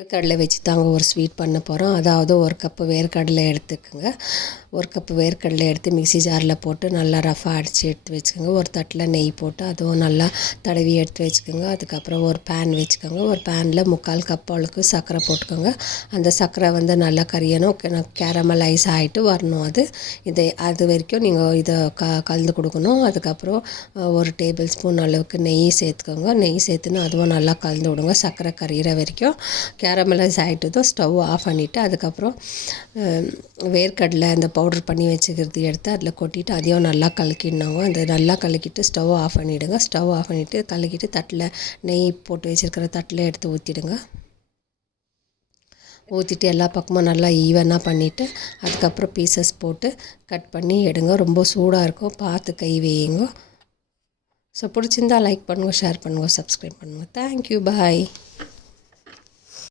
வேர்க்கடலை வச்சு தாங்க ஒரு ஸ்வீட் பண்ண போகிறோம். அதாவது ஒரு கப்பு வேர்க்கடலை எடுத்துக்கோங்க. ஒரு கப்பு வேர்க்கடலை எடுத்து மிக்ஸி ஜாரில் போட்டு நல்லா ரஃபாக அடித்து எடுத்து வச்சுக்கோங்க. ஒரு தட்டில் நெய் போட்டு அதுவும் நல்லா தடவி எடுத்து வச்சுக்கோங்க. அதுக்கப்புறம் ஒரு பேன் வச்சுக்கோங்க. ஒரு பேனில் 3/4 கப் அளவுக்கு சர்க்கரை போட்டுக்கோங்க. அந்த சர்க்கரை வந்து நல்லா கரையணும், கேரமலைஸ் ஆகிட்டு வரணும். அது வரைக்கும் நீங்கள் இதை கலந்து கொடுக்கணும். அதுக்கப்புறம் ஒரு டேபிள் ஸ்பூன் அளவுக்கு நெய் சேர்த்துக்கோங்க. நெய் சேர்த்துன்னு அதுவும் நல்லா கலந்து விடுங்க. சர்க்கரை கரையிற வரைக்கும் கேரமலைஸ் ஆகிட்டதும் ஸ்டவ் ஆஃப் பண்ணிவிட்டு அதுக்கப்புறம் வேர்க்கடலை அந்த பவுடர் பண்ணி வச்சுக்கிறது எடுத்து அதில் கொட்டிட்டு அதையும் நல்லா கலக்கிடணுங்க. அந்த நல்லா கலக்கிட்டு ஸ்டவ் ஆஃப் பண்ணிவிடுங்க. ஸ்டவ் ஆஃப் பண்ணிவிட்டு கலக்கிட்டு தட்டில் நெய் போட்டு வச்சுருக்கிற தட்டில் எடுத்து ஊற்றிடுங்க. ஊற்றிட்டு எல்லா பக்கமும் நல்லா ஈவனாக பண்ணிவிட்டு அதுக்கப்புறம் பீசஸ் போட்டு கட் பண்ணி எடுங்க. ரொம்ப சூடாக இருக்கும், பார்த்து கை வையுங்க. ஸோ பிடிச்சிருந்தா லைக் பண்ணுங்கள், ஷேர் பண்ணுங்கள், சப்ஸ்கிரைப் பண்ணுங்கள். தேங்க்யூ, பாய்.